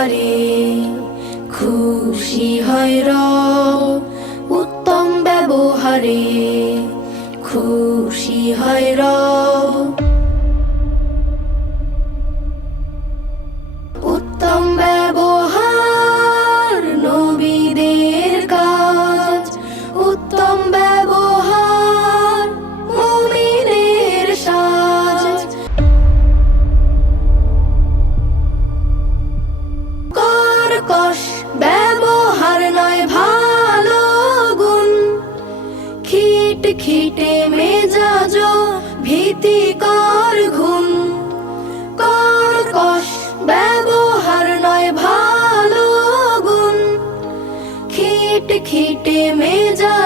ব্যবহারে খুশি হয় রব উত্তম ব্যবহারে খুশি হয় রব। কর্কশ ব্যবহার নয় ভালো গুণ। খিট খিটে মেজাজ ভীতিকর ঘুম। কর্কশ ব্যবহার নয় ভালো গুণ। খিট খিটে মেজা